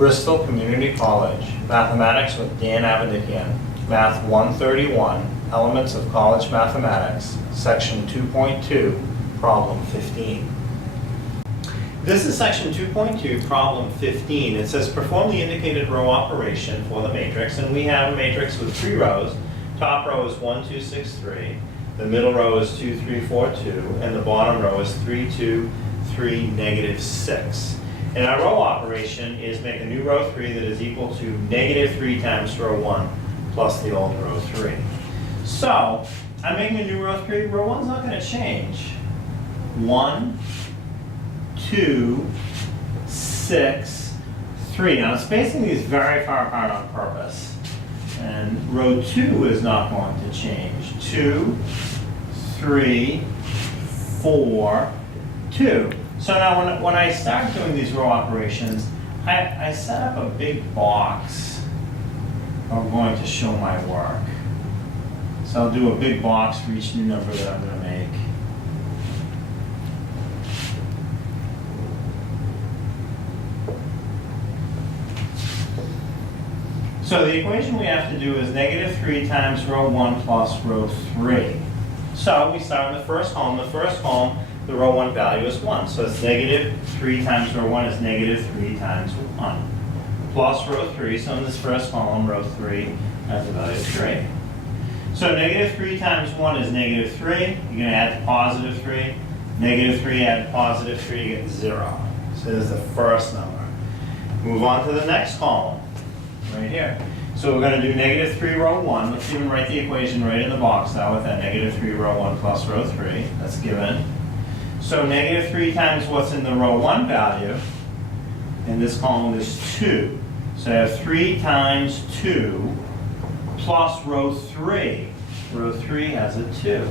Bristol Community College, Mathematics with Dan Avedikian, Math 131, Elements of College Mathematics, Section 2.2, Problem 15. This is Section 2.2, Problem 15. It says perform the indicated row operation for the matrix, and we have a matrix with 3 rows. Top row is 1, 2, 6, 3. The middle row is 2, 3, 4, 2, and the bottom row is 3, 2, 3, negative 6. And our row operation is make a new row 3 that is equal to negative 3 times row 1 plus the old row 3. So I'm making a new row 3. Row 1's not going to change. 1, 2, 6, 3. Now I'm spacing these very far apart on purpose. And row 2 is not going to change. 2, 3, 4, 2. So now when I start doing these row operations, I set up a big box I'm going to show my work. So I'll do a big box for each new number that I'm going to make. So the equation we have to do is negative 3 times row 1 plus row 3. So we start in the first column. The first column, the row 1 value is 1. So it's negative 3 times row 1 is negative 3 times 1. Plus row 3, so in this first column, row 3 has the value of 3. So negative 3 times 1 is negative 3. You're going to add positive 3. Negative 3 add positive 3, you get 0. So this is the first number. Move on to the next column, right here. So we're going to do negative 3 row 1. Let's even write the equation right in the box now with that negative 3 row 1 plus row 3. That's given. So negative 3 times what's in the row 1 value in this column is 2. So I have 3 times 2 plus row 3. Row 3 has a 2.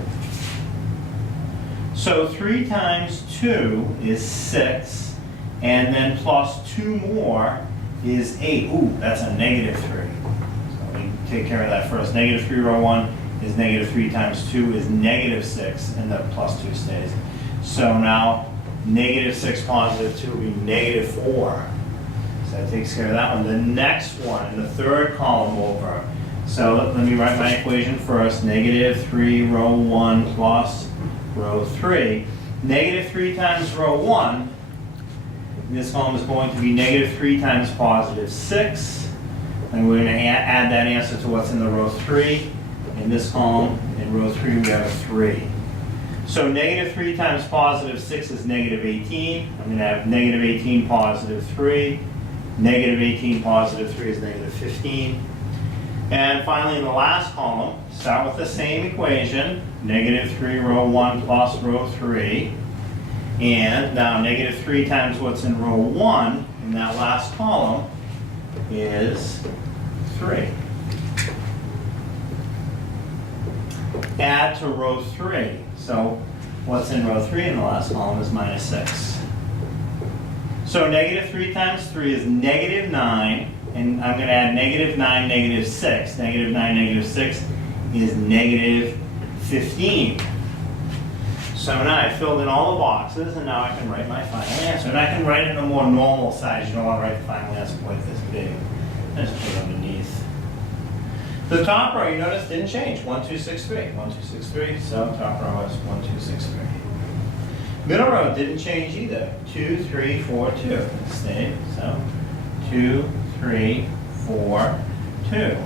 So 3 times 2 is 6, and then plus 2 more is 8. Ooh, that's a negative 3. So we take care of that first. Negative 3 row 1 is negative 3 times 2 is negative 6, and the plus 2 stays. So now negative 6 positive 2 will be negative 4. So that takes care of that one. The next one, in the third column over. So let me write my equation first. Negative 3 row 1 plus row 3. Negative 3 times row 1. This column is going to be negative 3 times positive 6. And we're going to add that answer to what's in the row 3. In this column, in row 3, we have a 3. So negative 3 times positive 6 is negative 18. I'm going to have negative 18 positive 3. Negative 18 positive 3 is negative 15. And finally, in the last column, start with the same equation. Negative 3 row 1 plus row 3. And now negative 3 times what's in row 1 in that last column is 3. Add to row 3. So what's in row 3 in the last column is minus 6. So negative 3 times 3 is negative 9. And I'm going to add negative 9, negative 6. Negative 9, negative 6 is negative 15. So now I filled in all the boxes, and now I can write my final answer. And I can write it in a more normal size. You don't want to write the final answer quite this big. I just put it underneath. The top row, you notice, didn't change. 1, 2, 6, 3. 1, 2, 6, 3. So top row is 1, 2, 6, 3. Middle row didn't change either. 2, 3, 4, 2. It stayed. So 2, 3, 4, 2.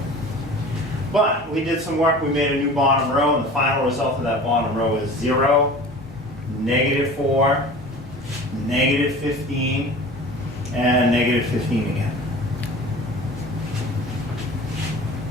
But we did some work. We made a new bottom row, and the final result of that bottom row is 0, negative 4, negative 15, and negative 15 again.